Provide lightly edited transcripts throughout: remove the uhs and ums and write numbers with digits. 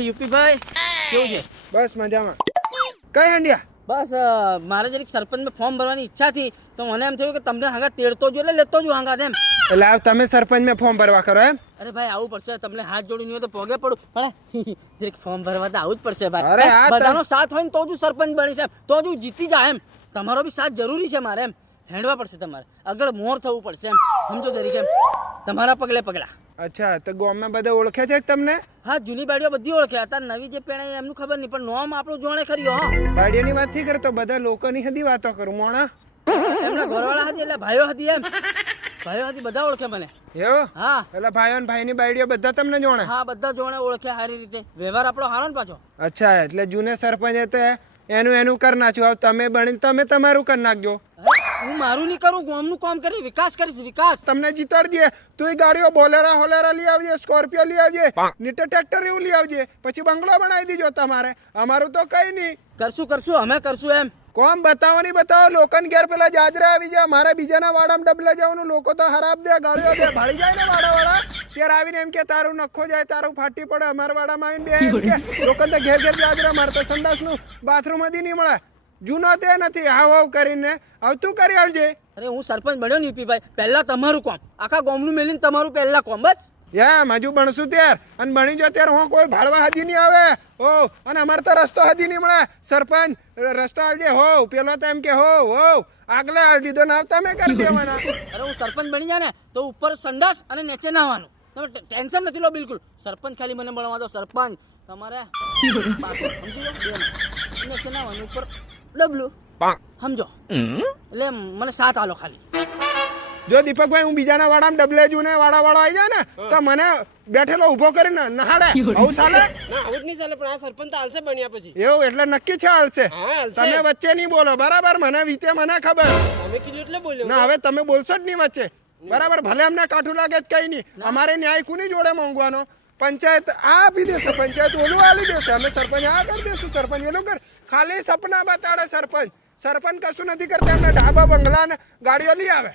UP ભાઈ કેવું છે? બસ મજામાં. કઈ હંડિયા? બસ મારે જરીક સરપંચમાં ફોર્મ ભરવાની ઈચ્છા હતી તો મને એમ થયું કે તમને હાંગા તેડતો જો એટલે લેતો જો હાંગા એમ. એટલે તમે સરપંચમાં ફોર્મ ભરવા કરો એમ? અરે ભાઈ આવું પડશે, તમને હાથ જોડીને હોય તો પગે પડું પણ જરીક ફોર્મ ભરવા તો આવું જ પડશે અરે ભાઈ. આ બધાનો સાથ હોય ને તો જ સરપંચ બની છે, તો જ જીતી જાય એમ. તમારો બી સાથ જરૂરી છે મારે એમ. હેડવા પડશે તમારે, આગળ મોર થવું પડશે એમ. સમજો જરીક એમ તમારા પગલે પગલા. અચ્છા, તો ગામમાં બધા ઓળખે છે તમને? હા, જૂની બાડીઓ બધી ઓળખે. અત્યારે નવી જે પેણે એમનું ખબર નહીં, પણ નોમ આપણું જોણે ખરી. હા, બાડીઓની વાત થી કરતો, બધા લોકોની હદી વાતો કરું મોણા. એમના ઘરવાળા હતી એટલે ભાઈઓ હતી એમ. ભાઈઓ હતી, બધા ઓળખે મને. એવું? હા, એટલે ભાઈઓ અને ભાઈની બાડીઓ બધા તમને જોણે? હા, બધા જોણે ઓળખે સારી રીતે. વ્યવહાર આપણો સારો ને પાછો. અચ્છા, એટલે જૂને સરપંચ તે એનું કરી નાખ્યું. હવે તમે બની તમે તમારું કરી નાખજો. હું મારું નહીં કરું, ગામનું કામ કરી વિકાસ કરીશ. વિકાસ તમને જીતાડજે. તું ગાડીઓ બોલેરા હોલેરા લઈ આવજે, સ્કોર્પિયો લઈ આવજે, નીટે ટ્રેક્ટર એવું લઈ આવજે, પછી બંગલો બનાવી દીજો તમારે. અમારું તો કઈ નહીં. કરશું અમે કરશું એમ. કોમ બતાવો નહીં બતાવો, લોકોને ઘેર પેલા જાજરા આવી જાય. મારે બીજાના વાડામાં ડબલા જવાનું, લોકો તો હરાબ દે, ગાળીઓ દે, ભાળી જાય ને વાડા ત્યારે આવીને એમ કે તારું નખો જાય, તારું ફાટી પડે. અમારા વાડામાં આવીને બે એમ કે લોકો તો ઘેર જાજરા. મારે તો સંડાસનું બાથરૂમ હજી નહીં મળે. જૂનો તે નથી હાવ હાવ કરીને. હવે તું કરી આવજે. અરે હું સરપંચ બન્યો ને યુપી ભાઈ, પહેલા તમારું કામ, આખા ગામનું મેલીને તમારું પહેલા કામ. બસ એમ હજુ ભણશું ત્યાર અને ભણી જો ત્યારે હું કોઈ ભાડવા હજી નહીં આવે. હો, અને અમારે તો રસ્તો હજી નહીં મળે. સરપંચ રસ્તો આવજે. હો, પેલો તો એમ કે હો આગલે હાલ દીધો ના આવતા મેં કરી દેવાના. અરે હું સરપંચ બની જાય ને તો ઉપર સંડાસ અને નીચે નાવાનું. તમે ટેન્શન નથી લો બિલકુલ. સરપંચ ખાલી મને મળવા દો. સરપંચ તમારે સમજી લો, નીચે નાવાનું, ઉપર ડબલું. સમજો એટલે મને સાથ આલો ખાલી. જો દીપકભાઈ હું બીજાના વાડામાં ડબલે જુ ને વાળો આવી જાય ને તો મને બેઠેલો ઉભો કરીને નહાડે. આવું ચાલે? ના, આવું જ નહીં ચાલે. પણ આ સરપંચ હાલશે બન્યા પછી. એવું એટલે નક્કી છે હાલશે. તમે વચ્ચે નહીં બોલો, બરાબર? મને વીતે મને ખબર. તમે કીધું એટલે બોલ્યો. ના, હવે તમે બોલશો જ નહીં વચ્ચે, બરાબર? ભલે અમને કાઠું લાગે જ કઈ નહીં. અમારે ન્યાય કોની જોડે માંગવાનો? પંચાયત આ આપી દેશે, પંચાયત ઓલું આલી દેશે, અમે સરપંચ આ કરી દેશું. સરપંચ એનું કર. ખાલી સપના બતાડે સરપંચ. સરપંચ કશું નથી કરતા. એમને ઢાબા બંગલા ને ગાડીઓ લઈ આવે.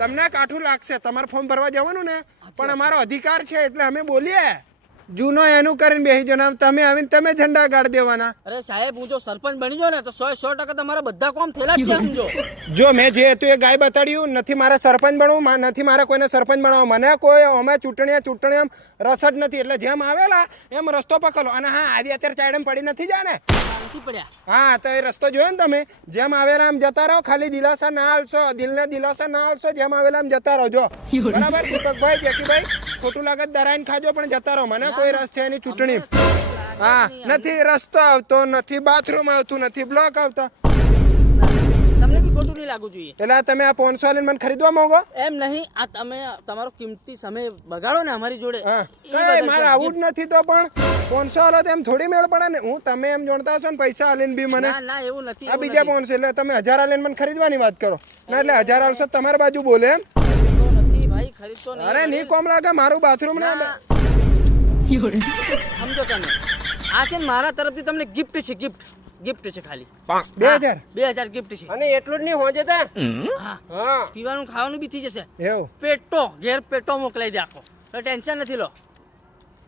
તમને કાઠું લાગશે, તમારે ફોર્મ ભરવા જવાનું ને, પણ અમારો અધિકાર છે એટલે અમે બોલીએ. જૂનો એનું કરીને બેસી જણાવ, તમે આવીને તમે ઝંડા ગાડી દેવાના. અરે સાહેબ, હું જો સરપંચ બની જાઉં ને તો 100% તમારા બધા કામ થયેલા જ છે. સમજો, જો મેં જે હતું એ ગાય બતાડ્યું. નથી મારે સરપંચ બનવું, નથી મારે કોઈને સરપંચ બનાવવા. મને કોઈ અમે ચૂંટણી રસ જ નથી. એટલે જેમ આવેલા એમ રસ્તો પકડો. અને હા, આજે અત્યારે ચાયડમ પડી નથી જાય ને? નથી પડ્યા. હા, તો એ રસ્તો જોયો ને તમે? જેમ આવેલા એમ જતા રહો. ખાલી દિલાસા ના આલશો, દિલને દિલાસા ના આલશો. જેમ આવેલા એમ જતા રહો. જો બરાબર દીપકભાઈ, જેકીભાઈ, ખોટું લાગે દરાઈને ખાજો પણ જતા રહો. મને કોઈ રસ છે એની ચૂંટણી. હા, નથી રસ્તો આવતો, નથી બાથરૂમ આવતું, નથી બ્લોક આવતા. તમને બી ખોટું નહીં લાગવું જોઈએ. એટલે તમે આ 500 લઈને મને ખરીદવા માંગો? એમ નહીં, આ તમે તમારો કિંમતી સમય બગાડો ને અમારી જોડે. કઈ મારે આવું જ નથી. તો પણ 500 આલો તો એમ થોડી મેળ પડે ને. હું તમે એમ જોણતા હશો ને પૈસા આલીને બી મને. ના, એવું નથી. આ બીજા 500 એટલે તમે 1000 આલીને મને ખરીદવાની વાત કરો ના? એટલે 1000 આલશો તમારી બાજુ બોલે એમ? નથી ભાઈ, ખરીદતો નહીં. અરે નહીં કોમ લાગે મારું બાથરૂમ ના. સમજો તમે, આ છે ને મારા તરફથી તમને ગિફ્ટ છે. ગિફ્ટ છે ખાલી 2000 ગિફ્ટ છે. અને એટલું જ નહીં હોજે તા. હા, પીવાનું ખાવાનું બી થઈ જશે. એવું? પેટો ઘેર પેટો મોકલાઈ દે આખો. ટેન્શન નથી લો.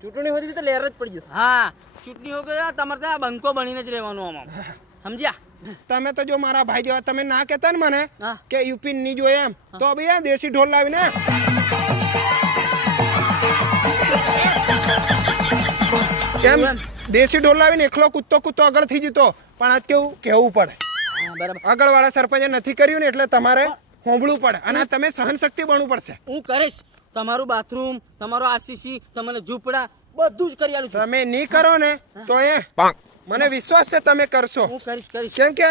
ચૂંટણી હોતી તો લેર જ પડી જશે. હા, ચૂંટણી હો ગયા તમારે ત્યાં બંકો બનીને જ રહેવાનું. આમાં સમજ્યા? તમે તો જો મારા ભાઈ જેવા તમે ના કહેતા ને મને હા. કે યુપી ની જોઈએ એમ, તો ભાઈ દેશી ઢોલ લાવીને કેમ દેશી ઢોલ લાવીને એકલો કૂદતો આગળ થઈ જતો. પણ આજ કેવું પડે. બરાબર. આગળ વાળા સરપંચે નથી કર્યું ને એટલે તમારે હોંભળવું પડે. અને તમે સહન શક્તિ બનવું પડશે. હું કરીશ. તમારું બાથરૂમ, તમારો આરસીસી, તમને ઝૂંપડા બધું જ કરી આલું છું. તમે નહીં કરો ને તો મને વિશ્વાસ છે તમે કરશો. હું કરીશ. કેમ કે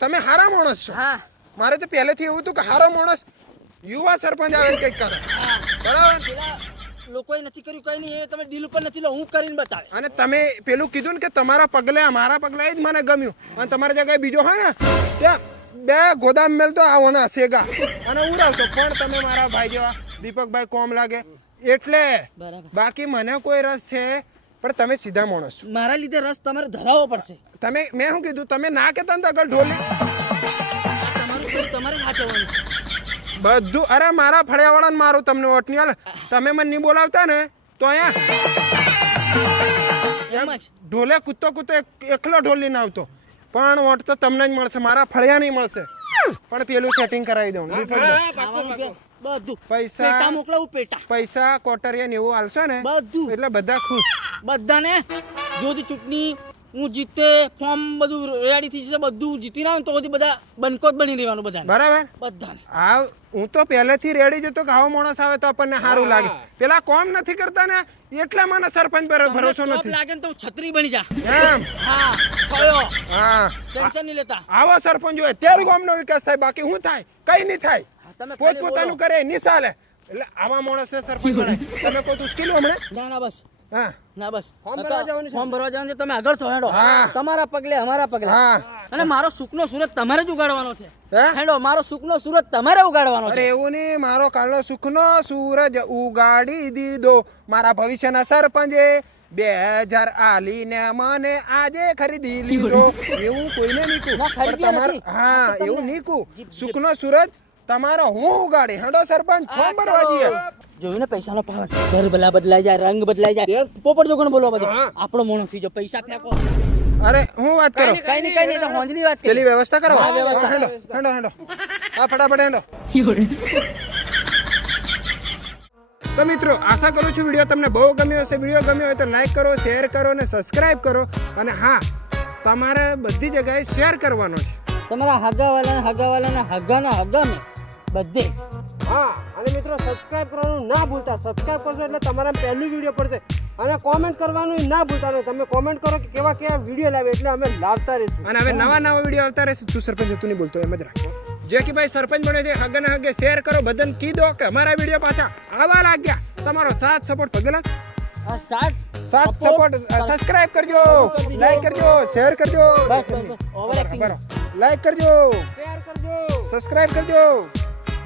તમે હારા માણસ છો. હા, મારે તો પહેલેથી એવું હતું કે હારો માણસ યુવા સરપંચ આવે કંઈક કરે. બરાબર? પેલા લોકોએ નથી કર્યું કઈ નહીં, એ તમે દિલ ઉપર નથી લો. હું કરીને બતાવે. અને તમે પેલું કીધું ને કે તમારા પગલે મારા પગલે જ મને ગમ્યું. અને તમારી જગ્યાએ બીજો હોય ને ત્યાં બે ગોદામ મેલ તો આવો ને સેગા અને ઉડાવતો પણ તમે મારા ભાઈ જેવા દીપકભાઈ કોમ લાગે એટલે બરાબર. બાકી મને કોઈ રસ છે પણ તમે સીધા માણસ છો. મારા લીધે રસ તમારે ધરાવવો પડશે. તમે મેં શું કીધું તમે ના કહેતા ને તો આગળ ઢોલી તમારું પેલું તમારે જ સાચવવાનું. બધું અરે મારા ફળિયાવાળાને મારું તમને ઓટ નહીં હાલે. તમે મને નહીં બોલાવતા ને તો અહીંયા એમ જ. ઢોલે કૂદતો એકલો ઢોલ લઈને આવતો પણ ઓટ તો તમને જ મળશે મારા ફળિયા નહીં મળશે પણ પેલું સેટિંગ કરાવી દઉં દીપકભાઈ. ખાવાનું કે બધું પૈસા- પેટા મોકલાવું પેટા પૈસા કોટરિયા ને એવું હાલશો ને બધું એટલે બધા ખુશ. બધાને જોધી ચૂંટણી હું જીતે ફોર્મ બધું રેડી થઈ જશે બધું જીતી ના આવે ને તો સુધી બધા બંકો જ બની રહેવાનું બધાને બરાબર બધાને. આ હું તો પહેલેથી રેડી જતો કે આવો માણસ આવે તો આપણને સારું લાગે પેલા કોમ નથી કરતા ને એટલે મને સરપંચ પર ભરોસો તમને નથી લાગે ને તો છત્રી બની જા. એમ હા છયો હા ટેન્શન નહીં લેતા. આવો સરપંચ હોય ત્યારે ગામનો વિકાસ થાય બાકી શું થાય કઈ નહીં થાય તમે પોત પોતાનું કરે નહીં ચાલે એટલે આવા માણસને સરપંચ બનાય તમે કોઈ ઉશ્કેલું હમણે ના ના બસ હા ના બસ ફોર્મ ભરવા જવાનું છે? ફોર્મ ભરવા જવાનું છે. તમે આગળ તો હેડો હા. તમારા પગલે અમારા પગલે હા અને મારો સુખનો સુરત તમારે જ ઉગાડવાનો છે. હે? હેડો મારો સુખનો સુરત તમારે ઉગાડવાનો અરે છે. એવું નહીં મારો કાલનો સુખનો સૂરજ ઉગાડી દીધો મારા ભવિષ્યના સરપંચે 2000 આલીને મને આજે ખરીદી લીધો એવું કોઈને નીકું ના, પણ ખરીદ્યો તમારો નથી. હા એવું નીકું સુખનો સૂરજ તમારો હું ઉગાડી હેડો સરપંચ ફોર્મ ભરવા જઈએ જોયું ને પૈસાનો પાવર ઘર બદલાઈ જાય રંગ બદલાઈ જાય પોપટ જોગણ બોલવા બધું આપણો મોણો થઈ જાવ પૈસા ફેંકો અરે હું વાત કરો કઈ નહીં તો હોંજની વાત પેલી કરી. વ્યવસ્થા કરો હા, વ્યવસ્થા. હેડો હેડો હેડો હા ફટાફટ હેડો તો મિત્રો આશા કરું છું વિડીયો તમને બહુ ગમ્યો હશે વિડીયો ગમ્યો હોય તો લાઈક કરો શેર કરો અને સબસ્ક્રાઇબ કરો અને હા તમારે બધી જગ્યાએ શેર કરવાનો છે તમારા હગાવાલાને હગાને બધે હા અને મિત્રો સબસ્ક્રાઇબ કરવાનું ના ભૂલતા. સબસ્ક્રાઇબ કરશો એટલે તમારા પહેલું વિડીયો પડશે અને કોમેન્ટ કરવાનું ના ભૂલતા નહીં. તમે કોમેન્ટ કરો કે કેવા કેવા વિડીયો લાવે એટલે અમે લાવતા રહીશું. અને હવે નવા વિડીયો આવતા રહેશે તું સરપંચ તું નહીં બોલતો એમ જ રાખો જે કે ભાઈ સરપંચ બને છે હગે ને હગે શેર કરો બધાને કીધો કે અમારા વિડીયો પાછા આવા લાગ્યા તમારો સાથ સપોર્ટ પગલા આ સ્ટાર્ટ સાથ સપોર્ટ સબસ્ક્રાઇબ કરજો લાઈક કરજો શેર કરજો બસ ઓવર એક્ટિંગ લાઈક કરજો શેર કરજો. સબસ્ક્રાઇબ કરજો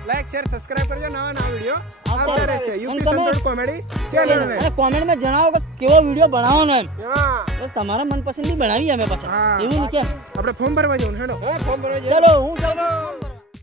લાઈક શેર સબસ્ક્રાઇબ કરજો નવા વિડીયો આવતા રહેશે યુપી સંતોષ કોમેડી ચેનલ ને અને કોમેન્ટમાં જણાવો કે કેવો વિડીયો બનાવવાનો એમ હા એટલે તમારા મનપસંદની બનાવી અમે પાછા હા. એવું નહીં કે આપણે ફોર્મ ભરવા જવું હેડો ફોર્મ ભરવા જઈએ. ચલો હું ચાલો